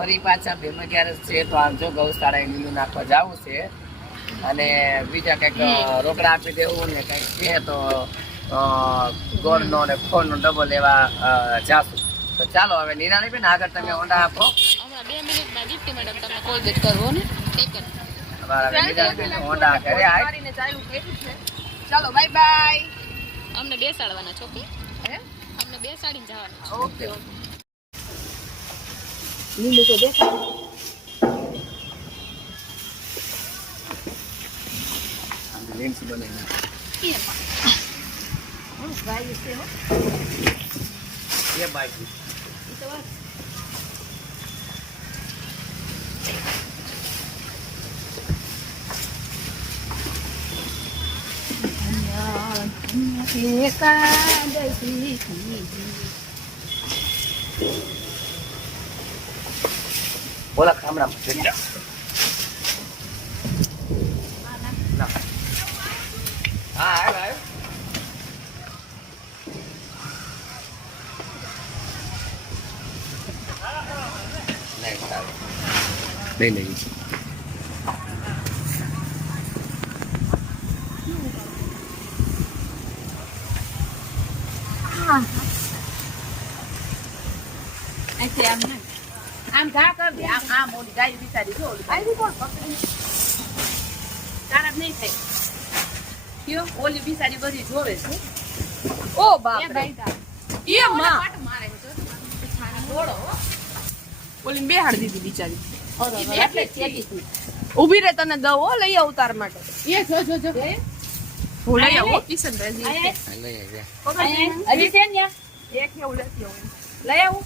ફરી પાછા 11 છે તો આમ જો ગૌશાળાએ લીલું નાખવા જવું છે અને બીજા કંઈક રોકડા આપી દેવું ને કંઈક છે તો ગોળનો ને ખોળનો ડબ્બો લેવા જાશું. તો ચાલો હવે નિરાણી બેન આગળ તમે ઓંડા આપો. હમણાં 2 મિનિટમાં દીપ્તિ મેડમ તમને કોલ બેક કરવો ને એક અમારા નિરાણી બેન ઓંડા ઘરે આય. ચાલો બાય બાય. અમને બેસાડવાના છોકરી હે અમને બેસાડીને જવાના. ઓકે લીલું તો દેખાય. લેન્સ બનાવી ભાઈ છે હો એ બાકી તો વાત બોલા ખામણામાં જગ્યા હા આવ્યો નહીં નહીં આમ ઘા કર દે આમ ઓલી ગાય બિચારી જો આવી કોણ પકડી ખરાબ નહીં થાય કયો ઓલી બિચારી બધી જોવે છે ઓ બાપ રે એ માં પાટ મારે છે થોડો ઓલી બેહાડ દીધી બિચારી એટલે ચેકી ઊભી રે તને દઉં હો લઈ અવતાર માટે એ જો હું લઈ આવો કિશન ભાઈ લઈ હજી છે ને એક કેવું લેતી આવું લઈ આવું